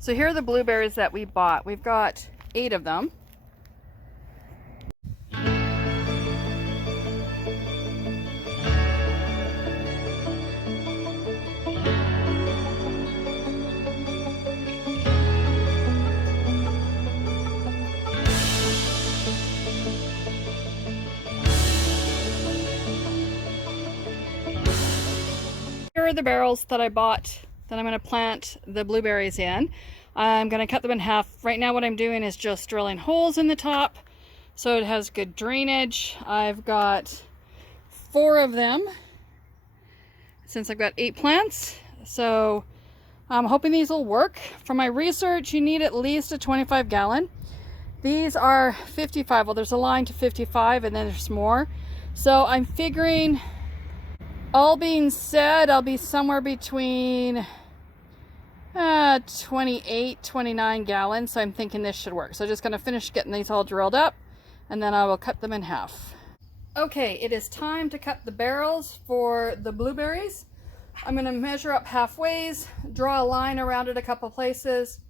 So here are the blueberries that we bought. We've got 8 of them. Here are the barrels that I bought that I'm going to plant the blueberries in. I'm going to cut them in half. Right now what I'm doing is just drilling holes in the top so it has good drainage. I've got 4 of them since I've got 8 plants. So I'm hoping these will work. For my research, you need at least a 25 gallon. These are 55. Well, there's a line to 55 and then there's more. So I'm figuring, all being said, I'll be somewhere between 28, 29 gallons. So I'm thinking this should work. So I'm just going to finish getting these all drilled up and then I will cut them in half. Okay, it is time to cut the barrels for the blueberries. I'm going to measure up halfways, draw a line around it a couple places,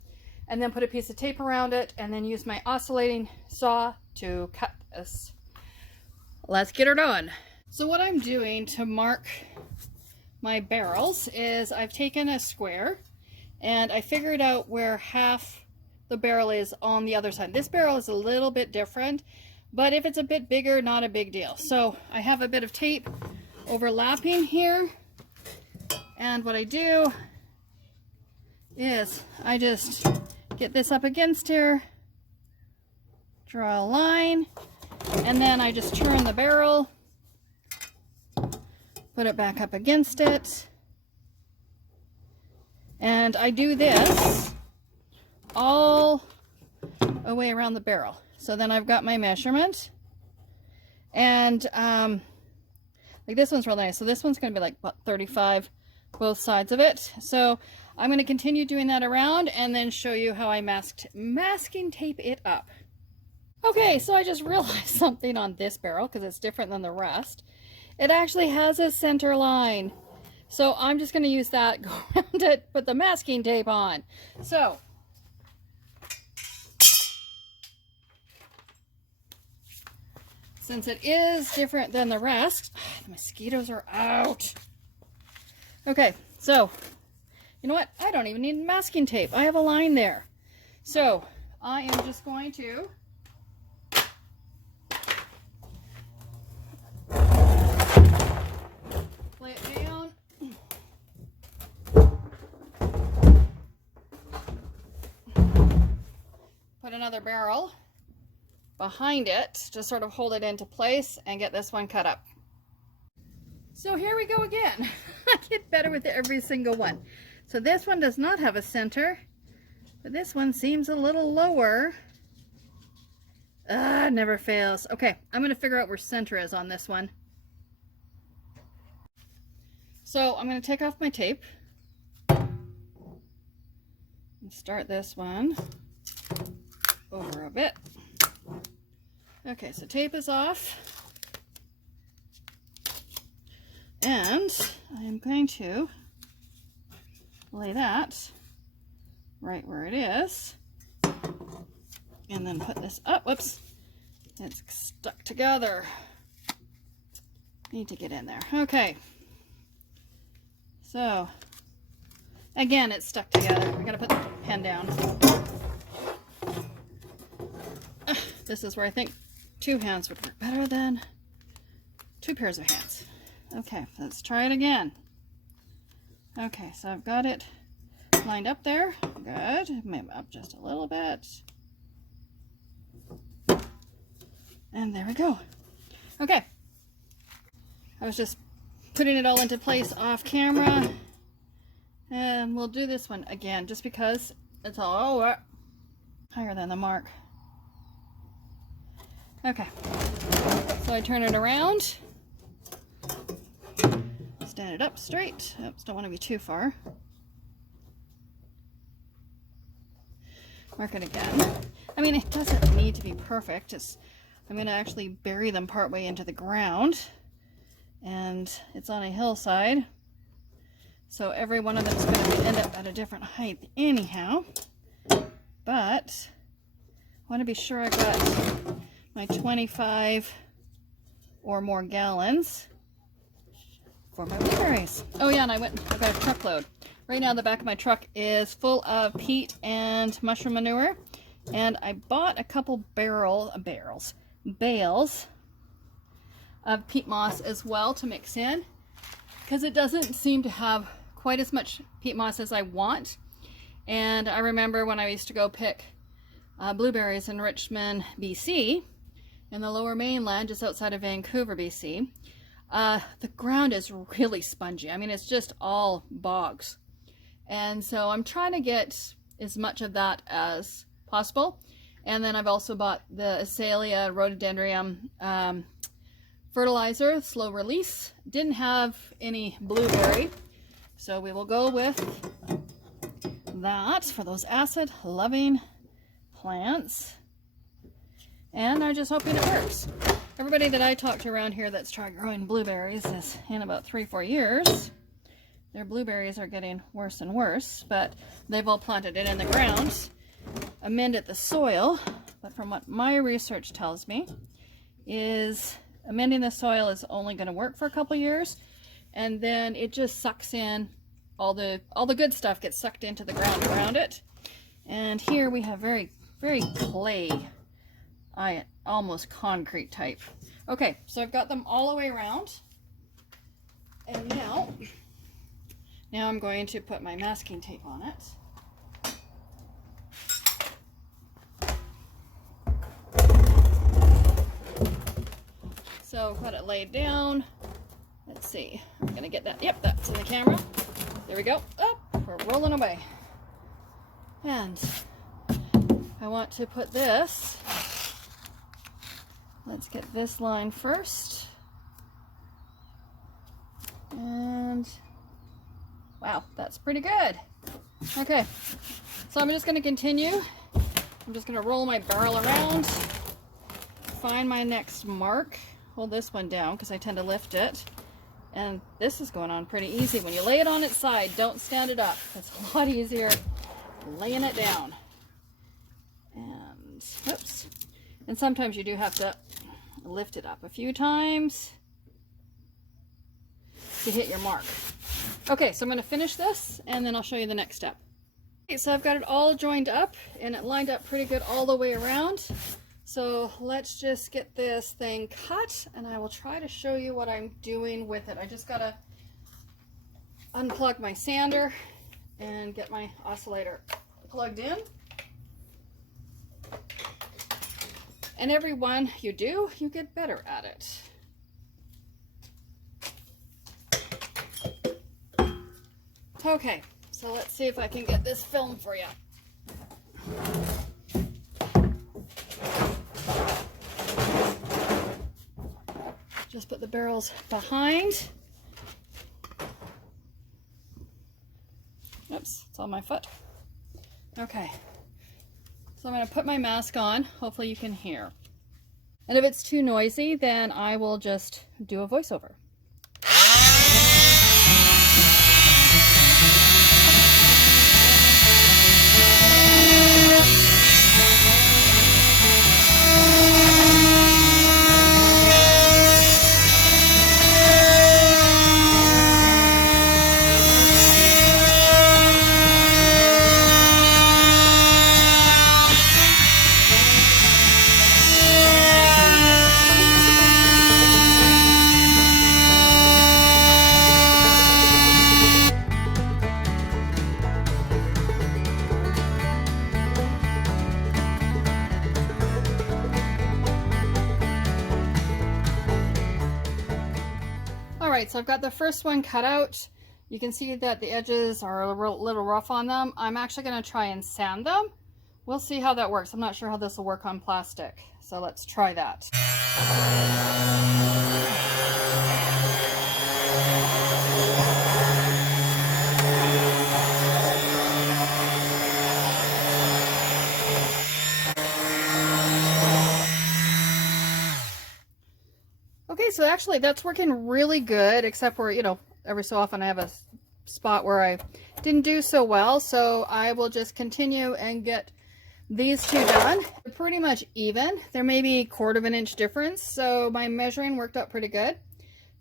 and then put a piece of tape around it and then use my oscillating saw to cut this. Let's get her on. So what I'm doing to mark my barrels is I've taken a square and I figured out where half the barrel is on the other side. This barrel is a little bit different, but if it's a bit bigger, not a big deal. So I have a bit of tape overlapping here, and what I do is I just get this up against here, draw a line, and then I just turn the barrel, put it back up against it, and I do this all the way around the barrel. So then I've got my measurement, and like this one's real nice. So this one's going to be like about 35 both sides of it. So I'm going to continue doing that around and then show you how I masking tape it up. Okay, so I just realized something on this barrel because it's different than the rest. It actually has a center line. So I'm just going to use that, go around it, put the masking tape on. So since it is different than the rest, the mosquitoes are out. Okay, so you know what? I don't even need masking tape. I have a line there. So I am just going to lay it down. Put another barrel behind it to sort of hold it into place and get this one cut up. So here we go again. I get better with every single one. So this one does not have a center, but this one seems a little lower. Never fails. Okay, I'm going to figure out where center is on this one. So I'm going to take off my tape and start this one over a bit. Okay, so tape is off, and I'm going to lay that right where it is, and then put this up. Whoops, it's stuck together. Need to get in there. Okay, so again, it's stuck together. We're gonna put the pen down. This is where I think 2 hands would work better than 2 pairs of hands. Okay, let's try it again. Okay, so I've got it lined up there. Good. Maybe up just a little bit. And there we go. Okay. I was just putting it all into place off camera. And we'll do this one again just because it's all higher than the mark. Okay, so I turn it around, stand it up straight. Oops, don't want to be too far. Mark it again. I mean, it doesn't need to be perfect. I'm going to actually bury them partway into the ground, and it's on a hillside, so every one of them is going to end up at a different height anyhow. but I want to be sure I got my 25 or more gallons for my blueberries. Oh yeah, and I got a truckload. Right now the back of my truck is full of peat and mushroom manure, and I bought a couple bales of peat moss as well to mix in, because it doesn't seem to have quite as much peat moss as I want. And I remember when I used to go pick blueberries in Richmond, BC, in the lower mainland, just outside of Vancouver, BC, the ground is really spongy. I mean, it's just all bogs. And so I'm trying to get as much of that as possible. And then I've also bought the Azalea rhododendron fertilizer, slow release. Didn't have any blueberry, so we will go with that for those acid loving plants. And I'm just hoping it works. Everybody that I talk to around here that's tried growing blueberries is in about 3-4 years. Their blueberries are getting worse and worse, but they've all planted it in the ground, amended the soil. But from what my research tells me is amending the soil is only going to work for a couple years, and then it just sucks in all the good stuff gets sucked into the ground around it. And here we have very clay, almost concrete type. Okay, so I've got them all the way around, and now I'm going to put my masking tape on it. So I've got it laid down. Let's see, I'm gonna get that. Yep, that's in the camera. There we go. Oh, we're rolling away. And I want to put this, let's get this line first. And wow, that's pretty good. Okay, so I'm just going to continue. I'm just going to roll my barrel around, find my next mark, hold this one down because I tend to lift it. And this is going on pretty easy. When you lay it on its side, don't stand it up. It's a lot easier laying it down. And oops. And sometimes you do have to lift it up a few times to hit your mark. Okay, so I'm going to finish this and then I'll show you the next step. Okay, so I've got it all joined up and it lined up pretty good all the way around. So let's just get this thing cut and I will try to show you what I'm doing with it. I just got to unplug my sander and get my oscillator plugged in. And every one you do, you get better at it. Okay, so let's see if I can get this film for you. Just put the barrels behind. Oops, it's on my foot. Okay, so I'm going to put my mask on. Hopefully you can hear. And if it's too noisy, then I will just do a voiceover. Alright, so I've got the first one cut out. You can see that the edges are a little rough on them. I'm actually going to try and sand them. We'll see how that works. I'm not sure how this will work on plastic, so let's try that. Okay, so actually that's working really good, except for, you know, every so often I have a spot where I didn't do so well. So I will just continue and get these two done. They're pretty much even. There may be 1/4 of an inch difference, so my measuring worked out pretty good.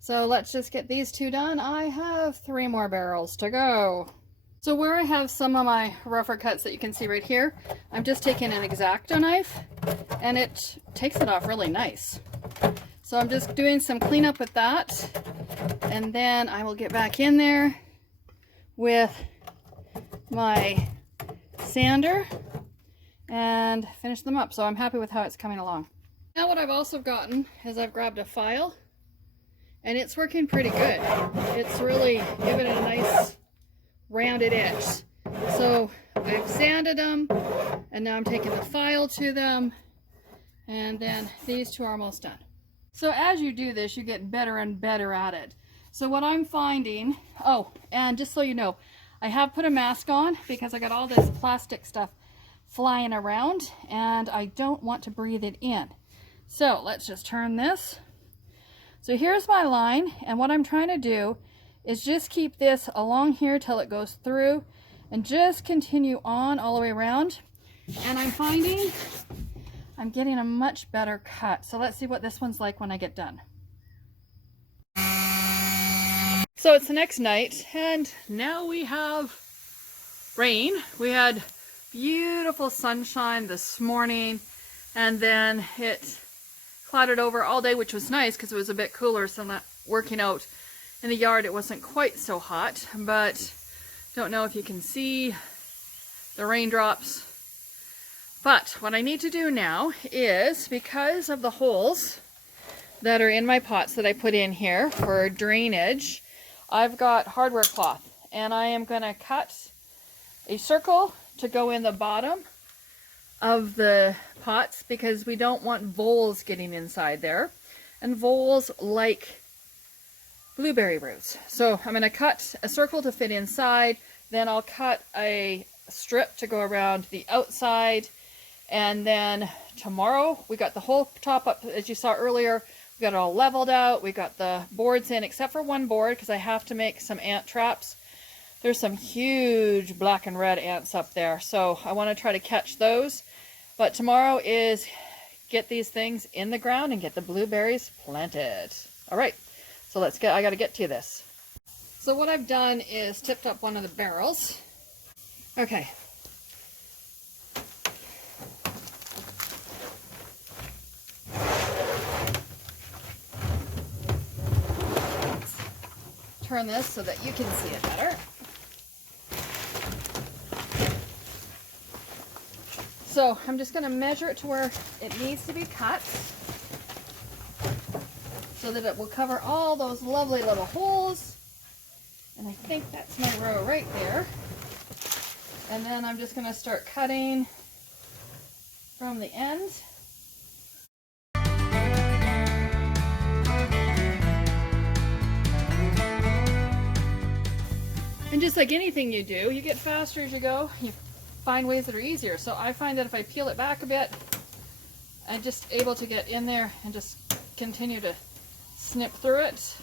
So let's just get these two done. I have 3 more barrels to go. So where I have some of my rougher cuts that you can see right here, I'm just taking an X-Acto knife and it takes it off really nice. So I'm just doing some cleanup with that, and then I will get back in there with my sander and finish them up. So I'm happy with how it's coming along. Now what I've also gotten is I've grabbed a file, and it's working pretty good. It's really giving it a nice rounded edge. So I've sanded them, and now I'm taking the file to them, and then these two are almost done. So as you do this, you get better and better at it. So what I'm finding, oh, and just so you know, I have put a mask on because I got all this plastic stuff flying around and I don't want to breathe it in. So let's just turn this. So here's my line, and what I'm trying to do is just keep this along here till it goes through and just continue on all the way around. And I'm finding I'm getting a much better cut. So let's see what this one's like when I get done. So it's the next night, and now we have rain. We had beautiful sunshine this morning, and then it clouded over all day, which was nice because it was a bit cooler, so not working out in the yard it wasn't quite so hot. But don't know if you can see the raindrops. But what I need to do now is, because of the holes that are in my pots that I put in here for drainage, I've got hardware cloth, and I am going to cut a circle to go in the bottom of the pots because we don't want voles getting inside there, and voles like blueberry roots. So I'm going to cut a circle to fit inside, then I'll cut a strip to go around the outside, and then tomorrow we got the whole top up as you saw earlier. We got it all leveled out. We got the boards in, except for one board because I have to make some ant traps. There's some huge black and red ants up there, so I want to try to catch those. But tomorrow is get these things in the ground and get the blueberries planted. All right, so let's get, I got to get to this. So what I've done is tipped up one of the barrels. Okay. Turn this so that you can see it better. So I'm just going to measure it to where it needs to be cut so that it will cover all those lovely little holes. And I think that's my row right there. And then I'm just going to start cutting from the end. And just like anything you do, you get faster as you go. You find ways that are easier. So I find that if I peel it back a bit, I'm just able to get in there and just continue to snip through it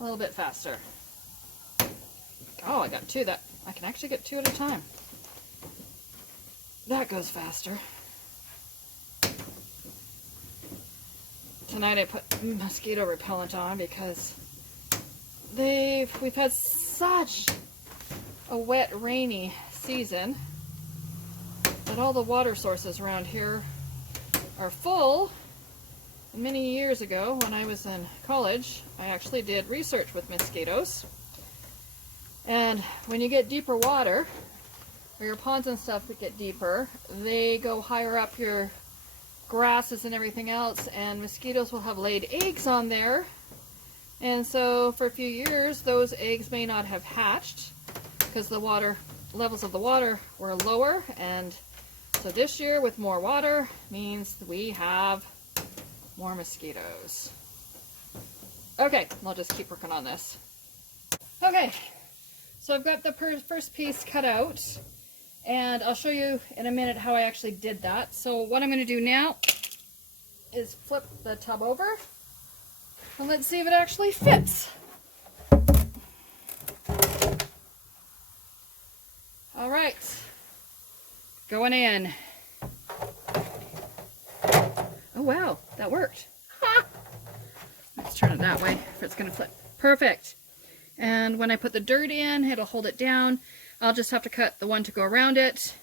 a little bit faster. Oh, I got two. That I can actually get 2 at a time. That goes faster. Tonight I put mosquito repellent on because we've had such a wet, rainy season that all the water sources around here are full. Many years ago, when I was in college, I actually did research with mosquitoes. And when you get deeper water, or your ponds and stuff that get deeper, they go higher up your grasses and everything else, and mosquitoes will have laid eggs on there. And so for a few years, those eggs may not have hatched because the water levels of the water were lower. And so this year, with more water, means we have more mosquitoes. Okay, I'll just keep working on this. Okay, so I've got the first piece cut out, and I'll show you in a minute how I actually did that. So what I'm going to do now is flip the tub over, and let's see if it actually fits. All right, Going in. Oh wow, that worked. Ha! Let's turn it that way if it's going to flip. Perfect. And when I put the dirt in, it'll hold it down. I'll just have to cut the one to go around it.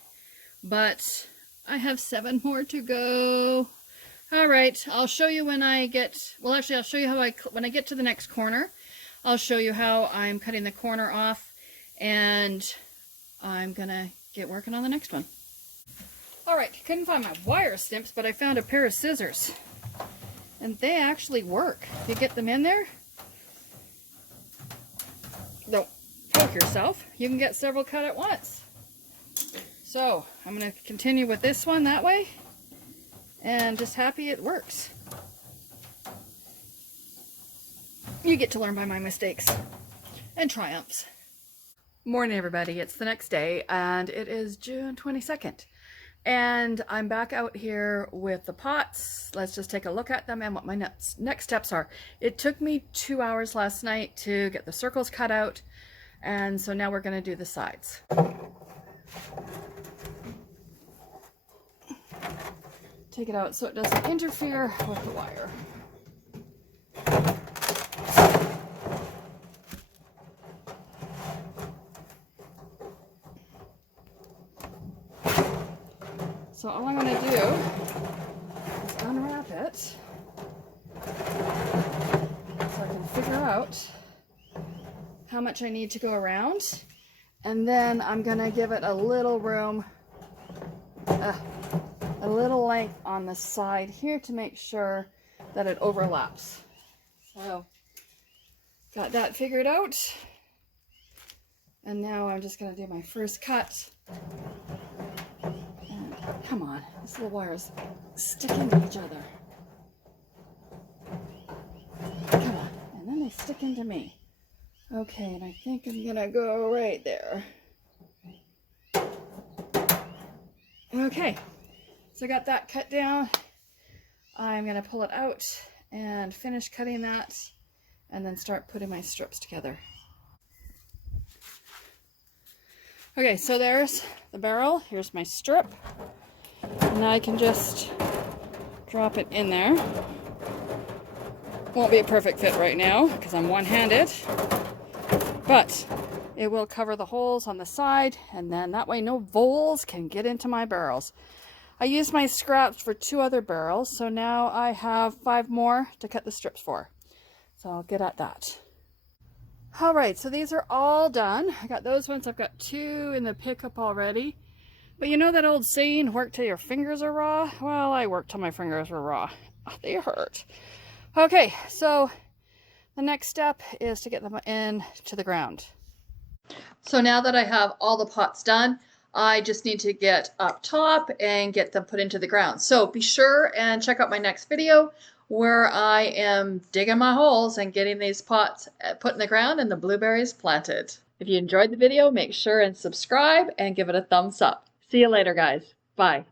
But I have 7 more to go. All right, I'll show you when I get, well actually I'll show you how when I get to the next corner, I'll show you how I'm cutting the corner off, and I'm gonna get working on the next one. All right, couldn't find my wire snips, but I found a pair of scissors. And they actually work. If you get them in there, don't poke yourself. You can get several cut at once. So I'm going to continue with this one that way, and just happy it works. You get to learn by my mistakes and triumphs. Morning everybody, it's the next day and it is June 22nd. And I'm back out here with the pots. Let's just take a look at them and what my next steps are. It took me 2 hours last night to get the circles cut out, and so now we're going to do the sides. Take it out so it doesn't interfere with the wire. So all I'm going to do is unwrap it so I can figure out how much I need to go around, and then I'm going to give it a little room, a little length on the side here to make sure that it overlaps. So got that figured out, and now I'm just going to do my first cut. Come on, these little wires sticking to each other. Come on, and then they stick into me. Okay, and I think I'm gonna go right there. Okay, so I got that cut down. I'm gonna pull it out and finish cutting that, and then start putting my strips together. Okay, so there's the barrel. Here's my strip. And I can just drop it in there. Won't be a perfect fit right now because I'm one-handed, but it will cover the holes on the side, and then that way no voles can get into my barrels. I used my scraps for 2 other barrels, so now I have 5 more to cut the strips for. So I'll get at that. All right, so these are all done. I got those ones. I've got 2 in the pickup already. But you know that old saying, work till your fingers are raw? Well, I worked till my fingers were raw. Oh, they hurt. Okay, so the next step is to get them in to the ground. So now that I have all the pots done, I just need to get up top and get them put into the ground. So be sure and check out my next video where I am digging my holes and getting these pots put in the ground and the blueberries planted. If you enjoyed the video, make sure and subscribe and give it a thumbs up. See you later, guys. Bye.